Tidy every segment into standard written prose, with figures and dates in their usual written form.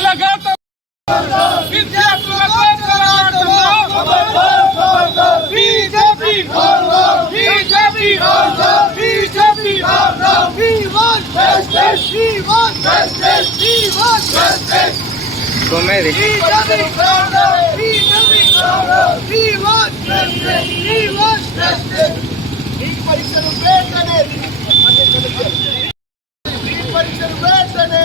కొనసాగాలి విద్యార్థులకు BJP BJP BJP తొమ్మిది పరీక్షలు వేటనే పరీక్షలు వేటనే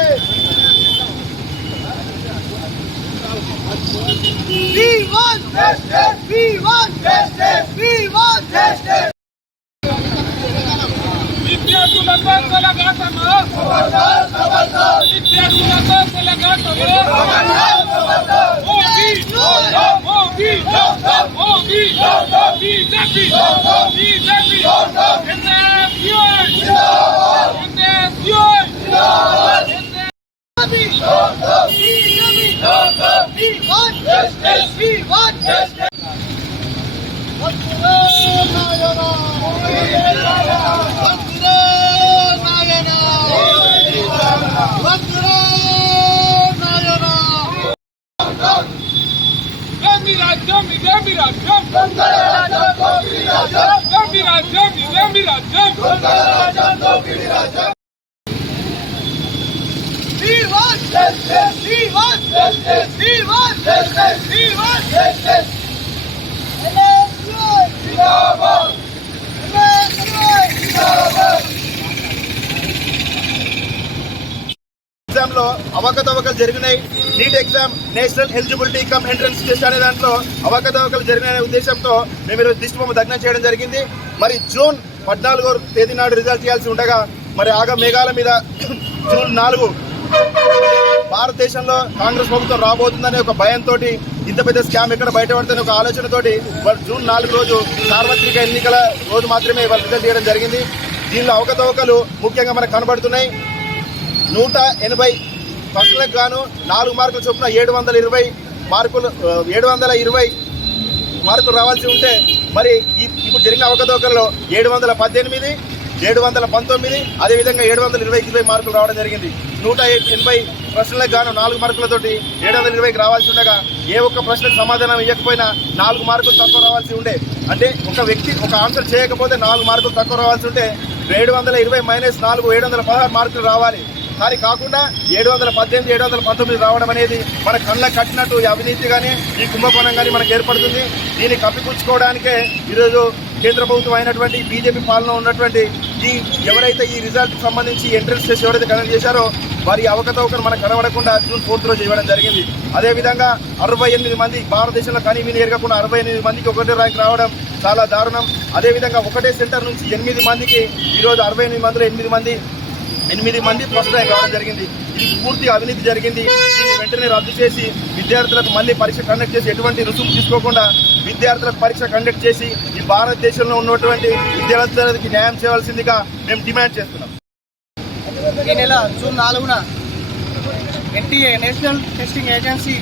విద్యార్థులతో కొనసాగాలి విద్యార్థులతో ఎగ్జామ్ లో అవకతవకలు జరిగినాయి. NEET exam national eligibility cum entrance test అనే దాంట్లో అవకతవకలు జరిగిన ఉద్దేశంతో మేము ఈరోజు దిష్టిబొమ్మ దగ్నం చేయడం జరిగింది. మరి జూన్ 14వ తేదీ నాడు రిజల్ట్ చేయాల్సి ఉండగా మరి మేఘాల మీద జూన్ 4 భారతదేశంలో కాంగ్రెస్ ప్రభుత్వం రాబోతుందనే ఒక భయంతో ఇంత పెద్ద స్కామ్ ఎక్కడ బయటపడుతుందనే ఒక ఆలోచనతోటి జూన్ 4 రోజు సార్వత్రిక ఎన్నికల రోజు మాత్రమే రిజల్ట్ చేయడం జరిగింది. దీనిలో అవకతవకలు ముఖ్యంగా మనకు కనబడుతున్నాయి. 180 ప్రశ్నలకు గాను 4 మార్కుల చొప్పున 720 మార్కులు రావాల్సి ఉంటే మరి ఇప్పుడు జరిగిన అవకతవకల్లో 718, 719 అదేవిధంగా 720 మార్కులు రావడం జరిగింది. 180 ప్రశ్నలకు గాను 4 మార్కులతోటి 720కి రావాల్సి ఉండగా ఏ ఒక్క ప్రశ్నకు సమాధానం ఇవ్వకపోయినా 4 మార్కులు తక్కువ రావాల్సి ఉండే. అంటే ఒక వ్యక్తి ఒక ఆన్సర్ చేయకపోతే 4 మార్కులు తక్కువ రావాల్సి ఉంటే 720 మైనస్ 4 716 మార్కులు రావాలి. కానీ కాకుండా 718, 719 రావడం అనేది మన కళ్ళ కట్టినట్టు అవినీతి కానీ ఈ కుంభకోణం కానీ మనకు ఏర్పడుతుంది. దీన్ని కప్పిపుచ్చుకోవడానికే ఈరోజు కేంద్ర ప్రభుత్వం అయినటువంటి బీజేపీ పాలన ఉన్నటువంటి ఎవరైతే ఈ రిజల్ట్కి సంబంధించి ఎంట్రన్స్ టెస్ట్ ఎవరైతే కండక్ట్ చేశారో వారి అవకతవకలు మనకు కనబడకుండా జూన్ 4 రోజు ఇవ్వడం జరిగింది. అదేవిధంగా 68 మంది భారతదేశంలో కనీవిని ఎరగకుండా 68 మందికి ఒకటే ర్యాంక్ రావడం చాలా దారుణం. అదేవిధంగా ఒకటే సెంటర్ నుంచి 8 మందికి ఈరోజు 68 మందిలో 8 మంది ఫస్ట్ ర్యాంక్ రావడం జరిగింది. ఇది పూర్తి అవినీతి జరిగింది. దీన్ని వెంటనే రద్దు చేసి విద్యార్థులకు మళ్ళీ పరీక్ష కండక్ట్ చేసి ఎటువంటి రుసుము తీసుకోకుండా విద్యార్థులకు పరీక్ష కండక్ట్ చేసి ఈ భారతదేశంలో ఉన్నటువంటి విద్యార్థులకి న్యాయం చేయవలసిందిగా మేము డిమాండ్ చేస్తున్నాం. ఈ నెల జూన్ 4న NTA national testing agency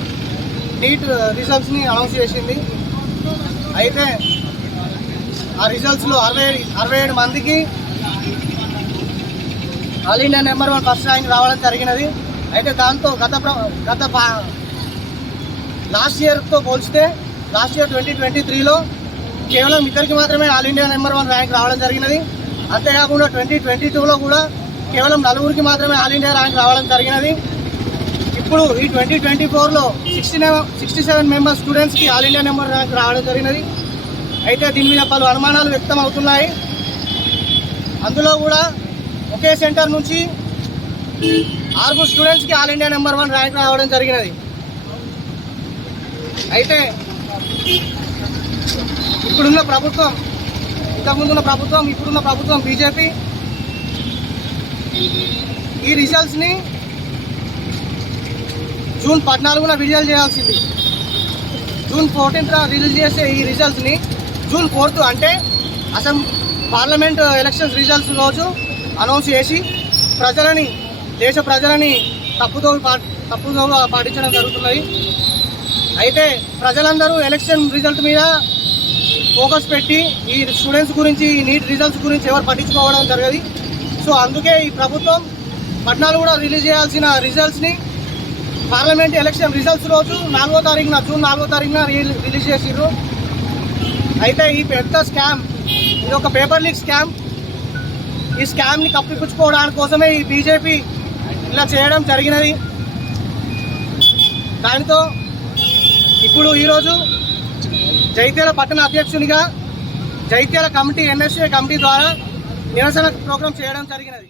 NEET రిజల్ట్స్ని అనౌన్స్ చేసింది. అయితే ఆ రిజల్ట్స్లో 67 మందికి all India number 1 first rank రావడం జరిగినది. అయితే దాంతో గత లాస్ట్ ఇయర్తో పోల్చితే లాస్ట్ ఇయర్ 2023లో కేవలం ఇద్దరికి మాత్రమే ఆల్ ఇండియా నెంబర్ 1 ర్యాంక్ రావడం జరిగినది. అంతేకాకుండా 2022లో కూడా కేవలం 4 మాత్రమే ఆల్ ఇండియా ర్యాంక్ రావడం జరిగినది. ఇప్పుడు ఈ 2024లో 67 మెంబర్ స్టూడెంట్స్కి ఆల్ ఇండియా నెంబర్ ర్యాంక్ రావడం జరిగినది. అయితే దీని మీద పలు అనుమానాలు వ్యక్తం అవుతున్నాయి. అందులో కూడా ఒకే సెంటర్ నుంచి 6 స్టూడెంట్స్కి ఆల్ ఇండియా నెంబర్ 1 ర్యాంక్ రావడం జరిగినది. అయితే ఇప్పుడున్న ప్రభుత్వం, ఇంతకుముందున్న ప్రభుత్వం, ఇప్పుడున్న ప్రభుత్వం బీజేపీ ఈ రిజల్ట్స్ని జూన్ 14న విడుదల చేయాల్సింది. జూన్ 14న రిలీజ్ చేసే ఈ రిజల్ట్స్ని జూన్ 4 అంటే పార్లమెంట్ ఎలక్షన్స్ రిజల్ట్స్ రోజు అనౌన్స్ చేసి దేశ ప్రజలని తప్పుదో పాటించడం జరుగుతున్నాయి. అయితే ప్రజలందరూ ఎలక్షన్ రిజల్ట్ మీద ఫోకస్ పెట్టి ఈ స్టూడెంట్స్ గురించి, ఈ నీట్ రిజల్ట్స్ గురించి ఎవరు పట్టించుకోవడం జరగదు. సో అందుకే ఈ ప్రభుత్వం 14 కూడా రిలీజ్ చేయాల్సిన రిజల్ట్స్ని పార్లమెంట్ ఎలక్షన్ రిజల్ట్స్ రోజు జూన్ 4వ తారీఖున రిలీజ్ చేసిర్రు. అయితే ఈ పెద్ద స్కామ్, ఇది ఒక పేపర్ లీక్ స్కామ్. ఈ స్కామ్ని కప్పిపుచ్చుకోవడానికి కోసమే ఈ బీజేపీ ఇలా చేయడం జరిగినది. దానితో ఇప్పుడు ఈరోజు జైత్యాల పట్టణ అధ్యక్షునిగా జైత్యాల కమిటీ, ఎన్ఎస్ఏ కమిటీ ద్వారా నిరసన ప్రోగ్రాం చేయడం జరిగినది.